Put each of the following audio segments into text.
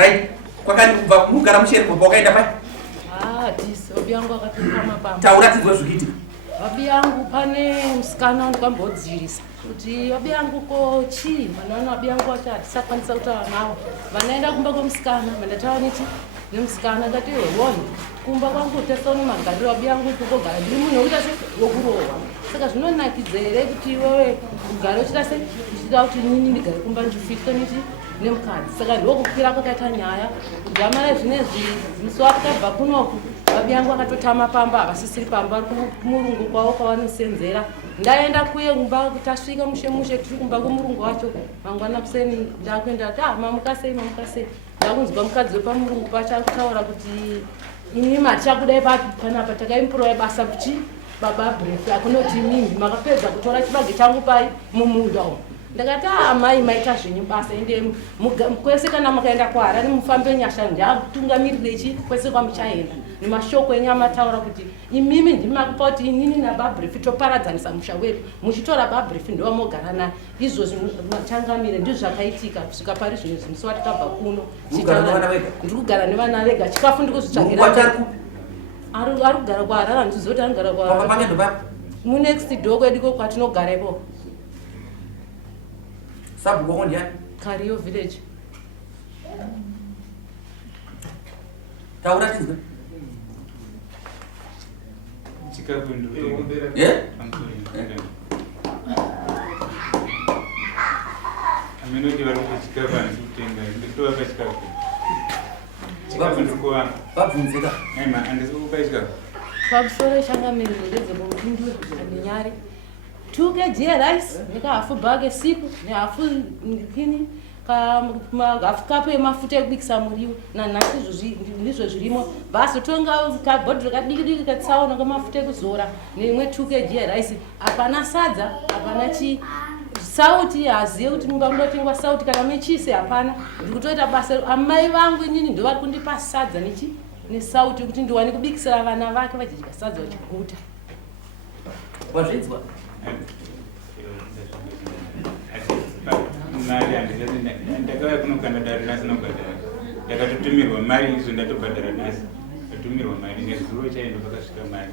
right kwakani mugara musheri kwakaenda pai disi babi yangu akatoka mapamba tauratidzwa zvikiitika babi yangu pane musikana wandikambodzirisa kuti babi yangu ko chii manaona babi yangu wacho hatisakwanisa kutaura navo vanaenda kumba kwemusikana vandataura niti nemusikana ngati wona kumba kwangu tesaone magariro babi yangu kugara ndiri munhu wokuita se wokurohwa saka zvinonakidza here kuti iwewe ugare uchita se uchida kuti nini ndigare kumba ndifitwe niti nemukadzi saka ndokukwira kwakaita nyaya kudhamara zvinezvi musi wakabva kunoku babi yangu akatotama pamba havasisiri pamba ari kumurungu kwavo kwavanosenzera ndaenda kuye kumba tasvika mushe tiri kumba kwemurungu wacho mangwana kuseni ndakuenda kuti mamukasei ndakunzwa mukadzi wepamurungu pacho ari kutaura kuti ini matichakudai papi panapa takaimupurowa basa kuti baba brefu akunoti mimbi makapedza kutora chibage changu pai mumunda umu ndakati mai maita zvenyu basa ende kwese kana makaenda kwaHarare mufambe nyasha ndakutungamirire ichi kwese kwamuchaenda nemashoko enyama taura kuti imimi ndimakupa kuti inini nababrefu toparadzanisa musha wedu muchitora babrefu ndovamogara naye izvozvi machangamire ndizvo zvakaitika kusvika pari zvino zimusi watakabva kuno ndiri kugara nevana vega chikafu ndikuzvitsvagira ari kugara kwaHarare handiziva kuti anogara kwaHarare munext door kwediko kwatinogara ipo sabu kwa ndiani Kario village tauratidzwa chikafu ndo amenoti vari kuchikafu andikutenga nditova pachikafu chikafu ndikuwa babvunzika handisi kupa chikafu pamusoro changamiriro ndedzemupinduri nenyari 2 kg rice nekahafu bag siku nehafu kini hafu kapu yemafuta ekubikisa muriwo nanhasi ndizvo zvirimo basi tonga kabhodhoro kadiki katsaona kamafuta ekuzora neimwe 2 kg rice hapana sadza hapana chi sauti hazive kuti mumba munotengwa sauti kana mechise hapana ndikutoita basa amai vangu inini ndovari kundipa sadza nesauti kuti ndiwane kubikisira vana vake vachidya sadza vachiguta wazvinzwa mari ndakauya kuno kanadari nhasi nobhadhara ndakatotumirwa mari izvo ndatobhadhara nhasi ndatumirwa mari nezuva chaendo pakasvika mari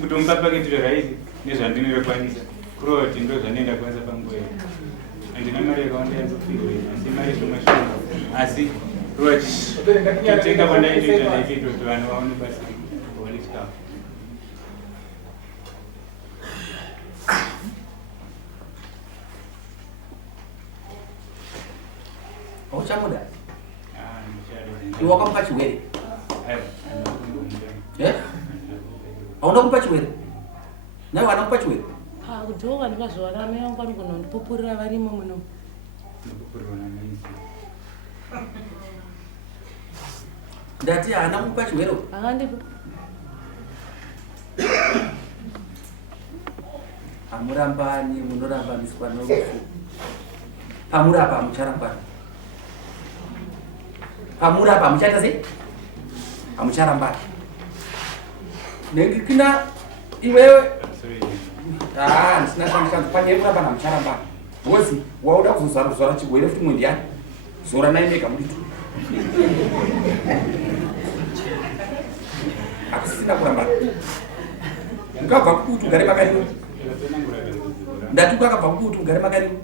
kutomupa paketi reraisi nezvandinokwanisa kurova kuti ndo zvandaenda kwanisa panguva handina mari yakawanda yanzopirwa asi mari zvomashoma asi kurova chitenga kwandaitoita ndaitoita kuti vanhu vaone basi vaone chikafu auchamuda iwe wakamupa chiwere hauna kumupa chiwere naye wanakupa chiwere kudzoka ndikazovana mai vangu vanogona kundipupurira varimo muno ndati haana kumupa chiwere akandipa hamurambani munorambaniswa norufu pamurapa hamucharambani pamurapa hamuchaita sei hamucharambani nekina iwewe ndisina shandikanzo panyemurapa hamucharambani hozi wauda kuzozora chigwere futi mwe ndiani zora naimega muditu hakusisina kurambana ukabva kukuti ugare makariwo ndati ukakabva kukuti ugare makariwo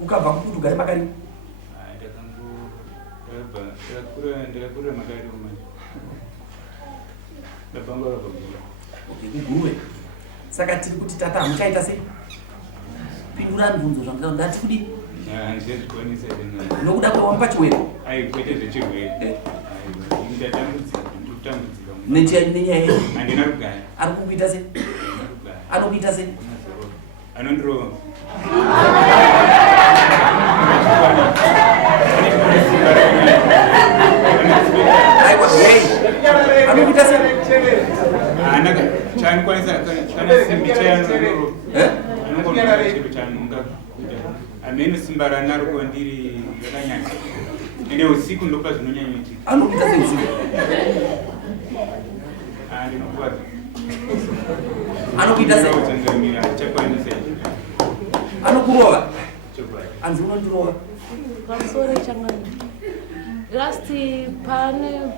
ukabva kukuti ugare makariwo ndakakura makariwo kuguruwe saka tiri kuti tata hamuchaita sei pindura mibvunzo zvangu ndati kudii handizezvikwanisa nokuda kwewamupa chiwere kwete zvechirwere ndatambudzika nenyaya yei handina kugara ari kukuita sei anokuita sei anondirova aiwa hei anokuita sei haana chaanokwanisa kana simbi chayanorova anongonoa chiro chaanonga hamene simba ranaro kwandiri rakanyanya ende usiku ndopa zvinonyanyoitika anokuita sei usiku ndinokwadza anokuita sei kutangamira chakwanisa anokurova anzi unondirova pamusoro changamira last pane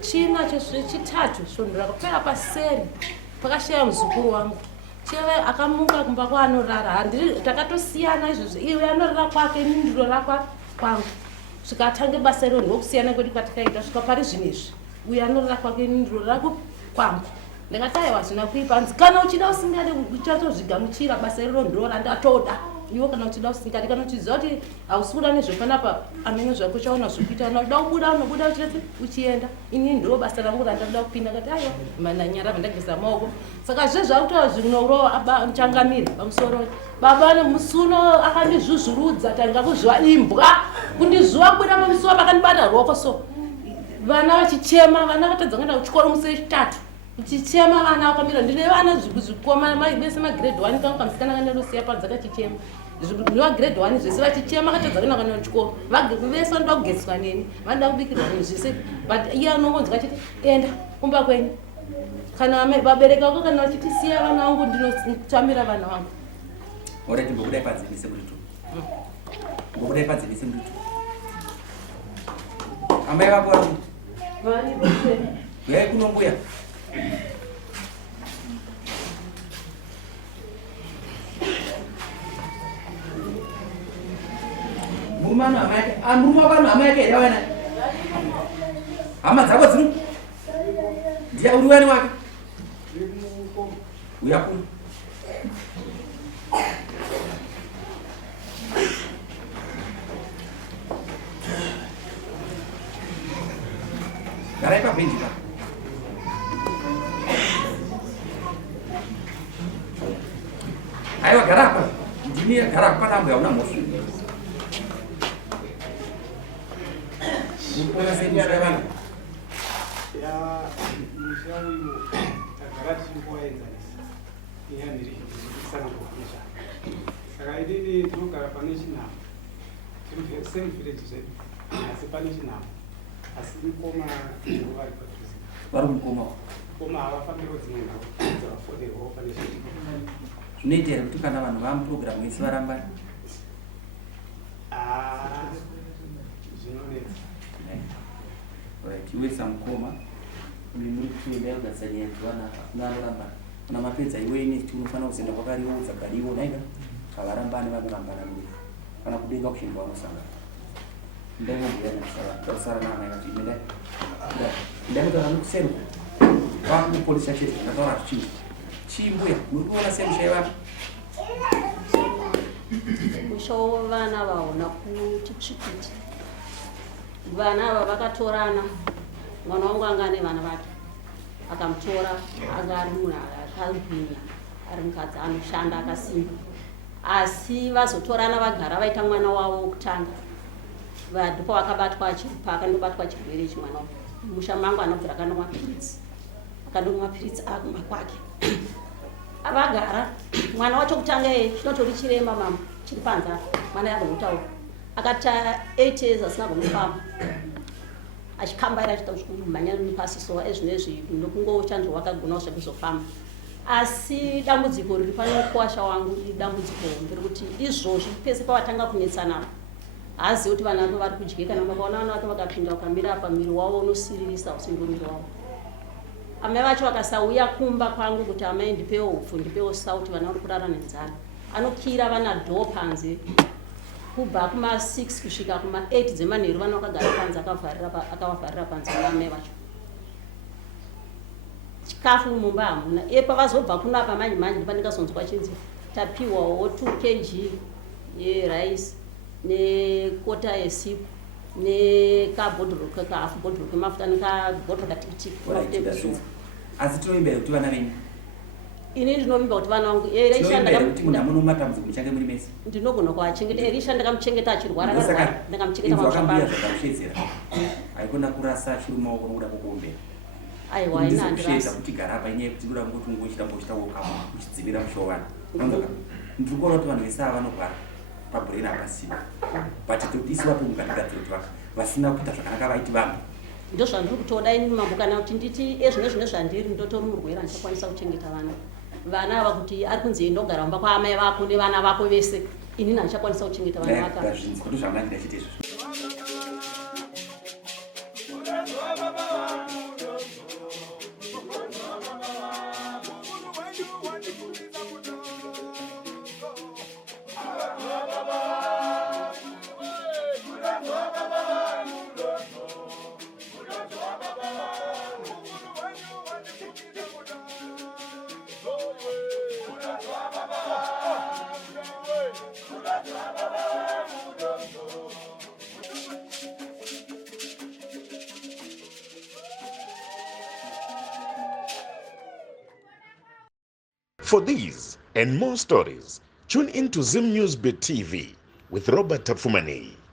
china chechitatu svondo rakapera paseri pakashaya muzukuru wangu cheve akamuka kumba kwaanorara takatosiyana izvozvo iwe anorara kwake ini ndorara kwangu zvikatange basa iro ndokusiyana kwedu kwatakaita svika pari zvinezvi uye anorara kwake ini ndorara kwangu ndakati aiwa hazvina kuipa hanzi kana uchida usingade uchatozvigamuchira basa iroro ndorora ndatoda iwo kana uchida usingade kana uchiziva kuti hausi kuda nezvepanapa amene zvako chaona zvekuita unoda kubuda unobuda uchienda ini ndiro basa rangu randakuda kupinda kati aiwa mananyara vandageza maoko saka zvezvakuta zvinorova nchangamiri pamusoro baba musuno akandizvuzvurudza tanga kuzviva imbwa kundizuva kubuda pamusuva pakandibata roko so vana vachichema vana vatadza kuenda kuchikoro musi wechitatu chichema vana vakamira ndine vana zvikoma vese magrade 1 kangu kamusikana kanelosiya padzaka chichema ndiva grade 1 zvese vachichema katadza kuenda kana kuchikoro vese vanoda kugezeswa neni vanoda kubikirwa zvinhu zvese but iye anongonzwa achiti enda kumba kwenyu kana vabereki vako kana vachitisiya vana vangu ndinotsamira vana vangu oreti mbokudai padzivise muritu mbokudai padzivise muritu amai vako vari kunonguya murume vanhu hama yake wana hama dzako dzino ndiya uri wani wake uyakuna garai pabhenji pa aiwa gara apa ndini gara apa nambo yauna mosu mupona sei musha vana ya musha uyu tagara tichimboenzanisa iyandiri sana kukuisha saka idini tinogara pane chinhamo tiri same village zvedu asi pane chinhamo asi mukoma vari padhuze vari mukoma koma havafambiro dzimwe nhau dzavafoderwawo pane chii zvinoita here kuti kana vanhu vamupurogiramu isi varambana zvinonetsa right iwe samukoma uri muri kuenda kugasanya vana vanorambana kana mapedza iwe nesti unofanira kuzoenda kwakariudza gariwo naika kavarambane vanorambana muri kana kudenga kushinda vanosangana ndaimobuyanausara naamai vati ndaikutaura nokuseruka vakupolisa chete ndataura zvichii chimbuya muri kuona semusha yevana musha wevana vaona kuti tsvikiti vana ava vakatorana mwana wangu anga ane vana vake akamutora anga ari munhu akagwinya ari mukadzi anoshanda akasimba asi vazotorana vagara vaita mwana wavo wokutanga ndipo akabatwa achipa akandobatwa chirwere chimwana wavo musha mangu anobvira akandomwa mapiritsi aguma kwake avagara mwana wacho kutanga chinotori chiremba mama chiri panza mwana yagomutaura akati 8 years asina gomufamba achikambaira achitaumhanya nepasi so ezvinezvi nokungochanzwa wakagona zvekuzofamba asi dambudziko riri panokuwasha wangu idambudziko nderekuti izvozvi pese pavatanga kunetsana hazi kuti vanhu vako vari kudyeka kana vakaona vana vake vakapinda ukamira pamiri wavo unosiririsa usingo miri wavo amai vacho vakasauya kumba kwangu kuti amai ndipewo upfu ndipewo sauti vana vari kurara nenzara anokira vana dhoo panze kubva kuma6 kusvika kuma8 dzemanheru vana vakagara panze akavavharira panze naamai vacho chikafu mumba hamuna pavazobva kunapa manje manje ndipandikazonzwa chinzi tapiwawo 2 kg yerice nekota yesipu nekabhodhoro kekahafu bhodhoro kemafuta nekabhodhoro katikitiki asi tinoimbira kuti vana venyu ini ndinovimba kuti vana vangu kuti munhu amunomatambudziko muchange muri mese ndinogona kuachengeta erisha ndakamuchengeta achirwara ndakamuchengeta pamushamushedzera haikona kurasa chiri mumaoko nokuda kwokuombera aiwa ina handirasa kuti gara apa inyaya yekuti ndoda kungoti ungochitambochita wokama uchidzivira mushovana ndiri kuona kuti vanhu vese ava vanorwara pabhureni apasiba but isi vatomukandidadzira kuti vasina kuita zvakanaka vaiti vanhu ndo zvandiri kutoda ini mambo kana kuti nditi ezvino zvandiri ndotori murwere andichakwanisa kuchengeta vana ava kuti ari kunzi ndogara mumba kwaamai vako nevana vako vese ini handichakwanisa kuchengeta vana vaka zvinzi kuti zvamanakida chiti izvozvo For these and more stories, tune in to Zim Newsbeat TV with Robert Tafumanei.